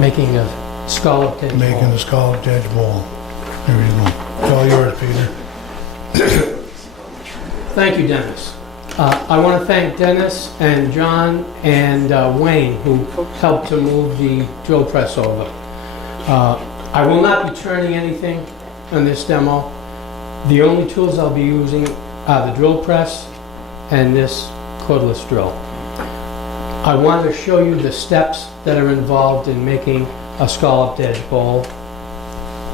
Making a scalloped edge Making ball. a scalloped edge ball. There you go. It's all yours, Peter. Thank you, Dennis. I want to thank Dennis and John and Wayne, who helped to move the drill press over. I will not be turning anything on this demo. The only tools I'll be using are the drill press and this cordless drill. I want to show you the steps that are involved in making a scalloped edge bowl,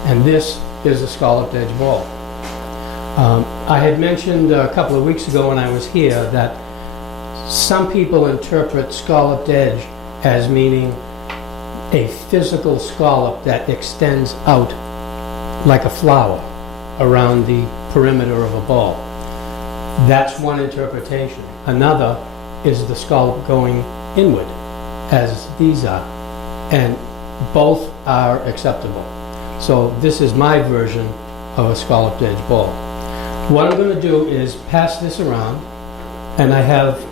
and this is a scalloped edge bowl. I had mentioned a couple of weeks ago when I was here that some people interpret scalloped edge as meaning a physical scallop that extends out like a flower around the perimeter of a ball. That's one interpretation. Another is the scallop going inward, as these are, and both are acceptable. So this is my version of a scalloped edge ball. What I'm going to do is pass this around, and I have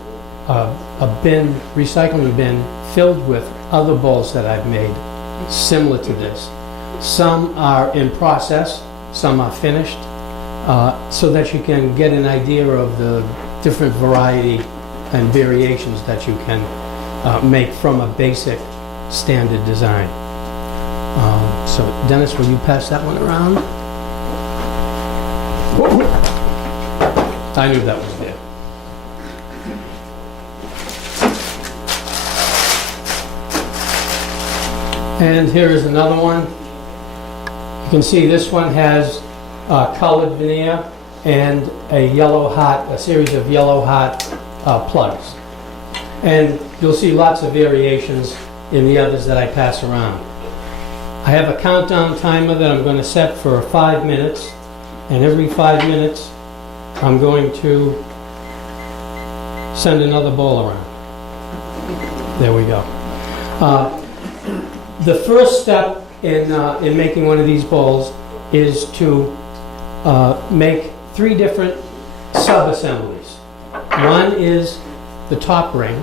a bin, recycling bin, filled with other balls that I've made similar to this. Some are in process, some are finished, so that you can get an idea of the different variety and variations that you can make from a basic standard design. So Dennis, will you pass that one around? I knew that was there. And here is another one. You can see this one has colored veneer and a series of yellow heart plugs. And you'll see lots of variations in the others that I pass around. I have a countdown timer that I'm going to set for 5 minutes, and every 5 minutes I'm going to send another ball around. There we go. The first step in making one of these balls is to make 3 different sub-assemblies. One is the top ring,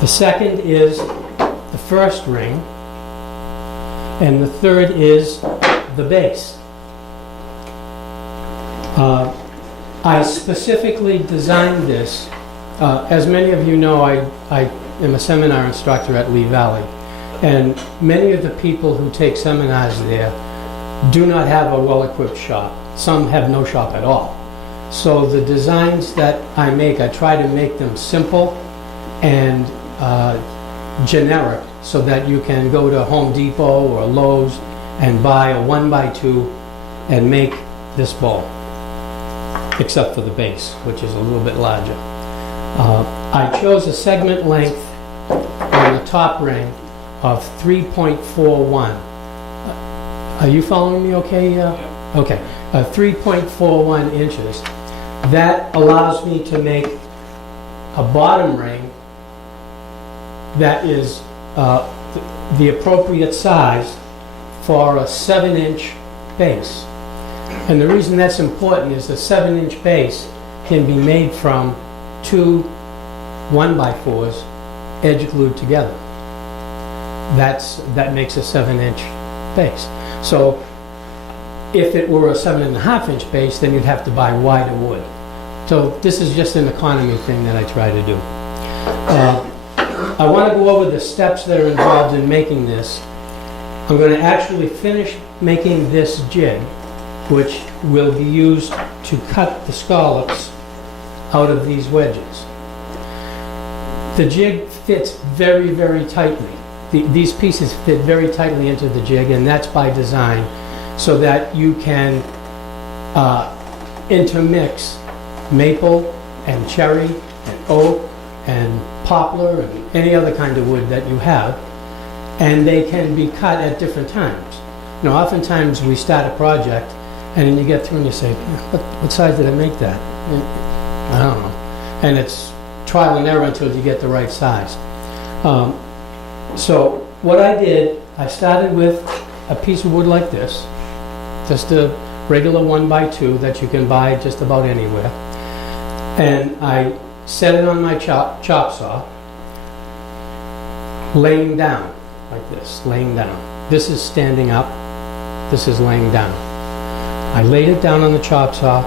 the second is the first ring, and the third is the base. I specifically designed this. As many of you know, I am a seminar instructor at Lee Valley, and many of the people who take seminars there do not have a well-equipped shop. Some have no shop at all. So the designs that I make, I try to make them simple and generic, so that you can go to Home Depot or Lowe's and buy a 1x2 and make this ball, except for the base, which is a little bit larger. I chose a segment length on the top ring of 3.41. Are you following me okay? Okay, 3.41 inches. That allows me to make a bottom ring that is the appropriate size for a 7-inch base. And the reason that's important is the 7-inch base can be made from 2 1x4s edge glued together. That makes a 7-inch base. So if it were a 7.5-inch base, then you'd have to buy wider wood. So this is just an economy thing that I try to do. I want to go over the steps that are involved in making this. I'm going to actually finish making this jig, which will be used to cut the scallops out of these wedges. The jig fits very, very tightly. These pieces fit very tightly into the jig, and that's by design, so that you can intermix maple and cherry and oak and poplar and any other kind of wood that you have, and they can be cut at different times. You know, oftentimes we start a project and then you get through and you say, what size did I make that? I don't know. And it's trial and error until you get the right size. So what I did, I started with a piece of wood like this, just a regular 1x2 that you can buy just about anywhere. And I set it on my chop saw, laying down like this, laying down. This is standing up, this is laying down. I laid it down on the chop saw.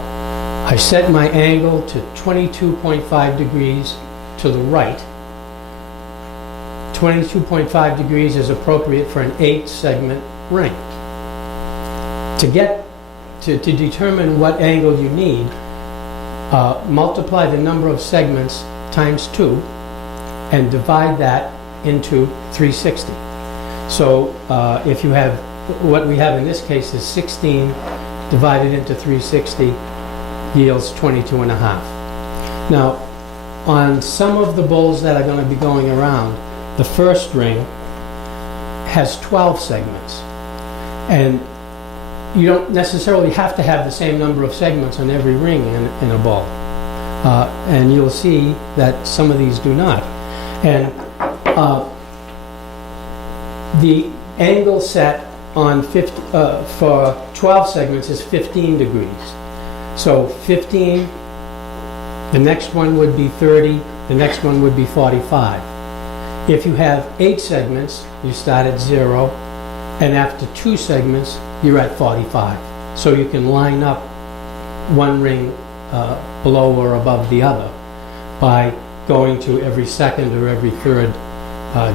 I set my angle to 22.5 degrees to the right. 22.5 degrees is appropriate for an 8-segment ring. To determine what angle you need, multiply the number of segments times 2 and divide that into 360. So if you have, what we have in this case is 16 divided into 360 yields 22 and a half. Now, on some of the bowls that are going to be going around, the first ring has 12 segments. And you don't necessarily have to have the same number of segments on every ring in a bowl. And you'll see that some of these do not. And the angle set on for 12 segments is 15 degrees. So 15, the next one would be 30, the next one would be 45. If you have 8 segments, you start at 0, and after 2 segments, you're at 45. So you can line up one ring below or above the other by going to every second or every third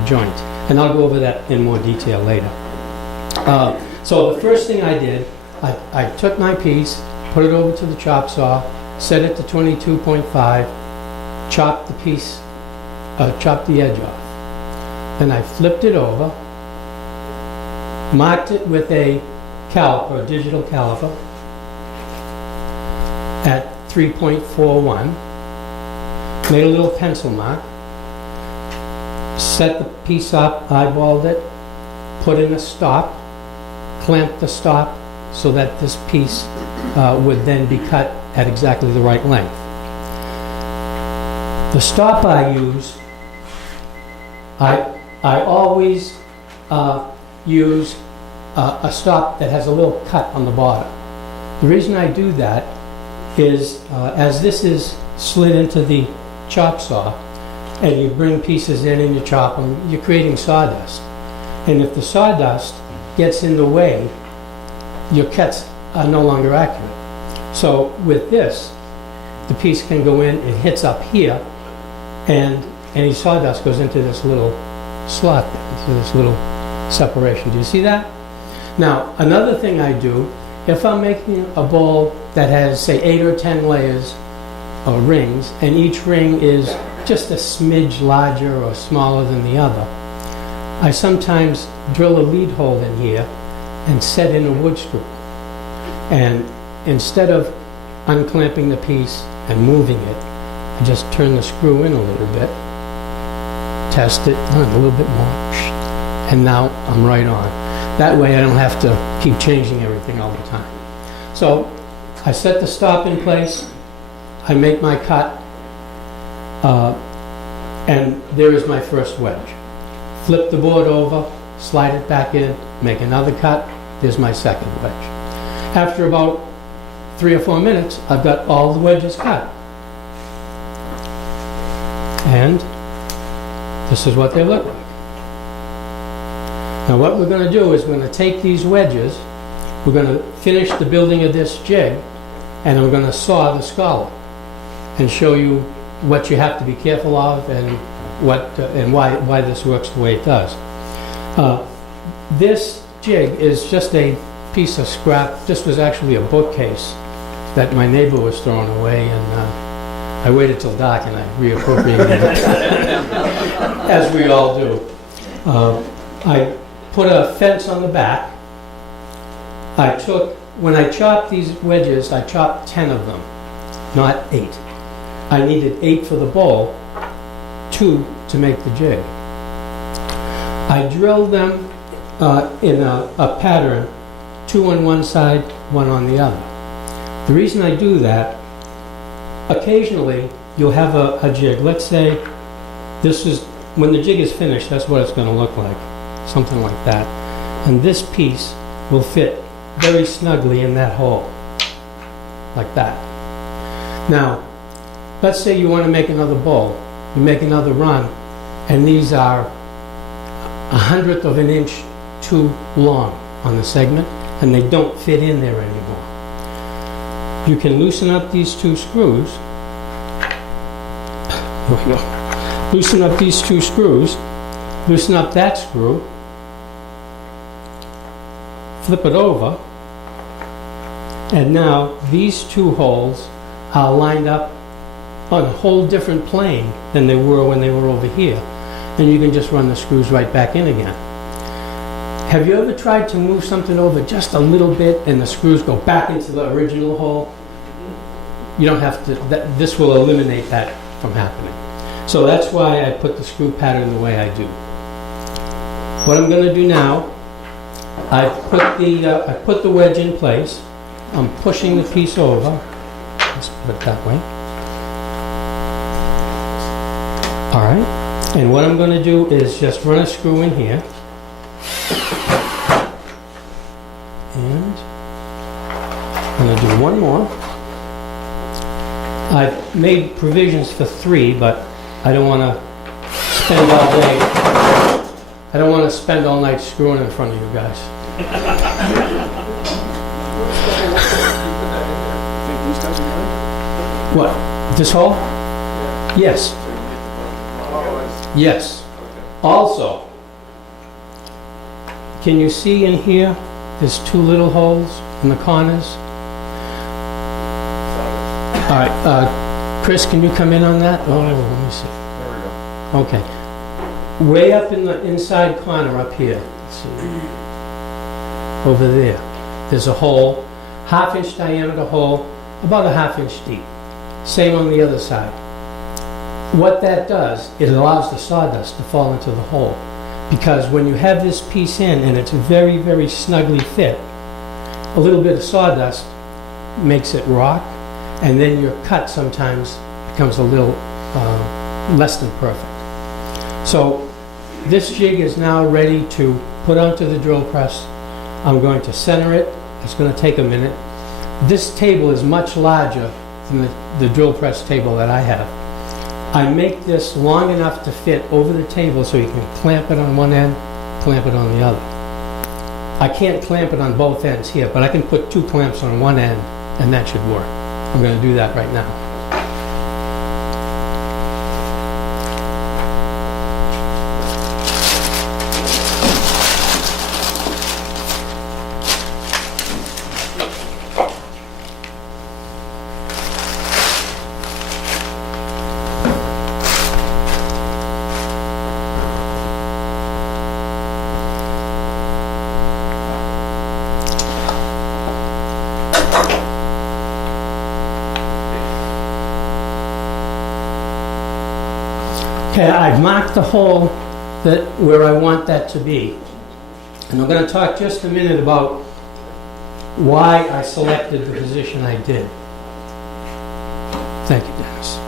joint. And I'll go over that in more detail later. So the first thing I did, I took my piece, put it over to the chop saw, set it to 22.5, chopped the piece, chopped the edge off. Then I flipped it over, marked it with a caliper, a digital caliper, at 3.41, made a little pencil mark, set the piece up, eyeballed it, put in a stop, clamped the stop so that this piece would then be cut at exactly the right length. The stop I use, I always use a stop that has a little cut on the bottom. The reason I do that is as this is slid into the chop saw and you bring pieces in and you chop them, you're creating sawdust. And if the sawdust gets in the way, your cuts are no longer accurate. So with this, the piece can go in, it hits up here, and any sawdust goes into this little slot, into this little separation. Do you see that? Now, another thing I do, if I'm making a bowl that has, say, 8 or 10 layers or rings, and each ring is just a smidge larger or smaller than the other, I sometimes drill a lead hole in here and set in a wood screw. And instead of unclamping the piece and moving it, I just turn the screw in a little bit, test it, a little bit more, and now I'm right on. That way I don't have to keep changing everything all the time. So I set the stop in place, I make my cut, and there is my first wedge. Flip the board over, slide it back in, make another cut, there's my second wedge. After about 3 or 4 minutes, I've got all the wedges cut. And this is what they look like. Now what we're going to do is we're going to take these wedges, we're going to finish the building of this jig, and we're going to saw the scallop and show you what you have to be careful of and why this works the way it does. This jig is just a piece of scrap. This was actually a bookcase that my neighbor was throwing away, and I waited till dark and I reappropriated it, as we all do. I put a fence on the back. When I chopped these wedges, I chopped 10 of them, not 8. I needed 8 for the bowl, 2 to make the jig. I drilled them in a pattern, 2 on one side, 1 on the other. The reason I do that, occasionally you'll have a jig. Let's say this is when the jig is finished, that's what it's going to look like, something like that. And this piece will fit very snugly in that hole, like that. Now, let's say you want to make another bowl. You make another run, and these are 1/100 of an inch too long on the segment, and they don't fit in there anymore. You can loosen up these two screws. Here we go. Loosen up these two screws, loosen up that screw, flip it over, and now these two holes are lined up on a whole different plane than they were when they were over here. And you can just run the screws right back in again. Have you ever tried to move something over just a little bit and the screws go back into the original hole? You don't have to, this will eliminate that from happening. So that's why I put the screw pattern the way I do. What I'm going to do now, I put the wedge in place. I'm pushing the piece over. Let's put it that way. All right. And what I'm going to do is just run a screw in here. And I'm going to do one more. I've made provisions for 3, but I don't want to spend all day. I don't want to spend all night screwing in front of you guys. What? This hole? Yes. Yes. Also, can you see in here? There's 2 little holes in the corners. All right, Chris, can you come in on that? Oh, let me see. There we go. Okay. Way up in the inside corner up here. Let's see. Over there. There's a hole, 1/2 inch diameter hole, about a 1/2 inch deep. Same on the other side. What that does, it allows the sawdust to fall into the hole. Because when you have this piece in and it's very, very snugly fit, a little bit of sawdust makes it rock, and then your cut sometimes becomes a little less than perfect. So this jig is now ready to put onto the drill press. I'm going to center it. It's going to take a minute. This table is much larger than the drill press table that I have. I make this long enough to fit over the table so you can clamp it on one end, clamp it on the other. I can't clamp it on both ends here, but I can put 2 clamps on one end and that should work. I'm going to do that right now. Okay, I've marked the hole where I want that to be. And I'm going to talk just a minute about why I selected the position I did. Thank you, Dennis.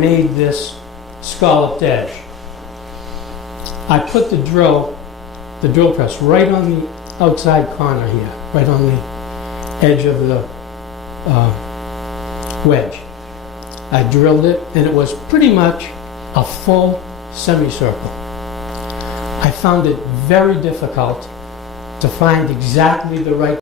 Made this scalloped edge. I put the drill press right on the outside corner here, right on the edge of the wedge. I drilled it and it was pretty much a full semicircle. I found it very difficult to find exactly the right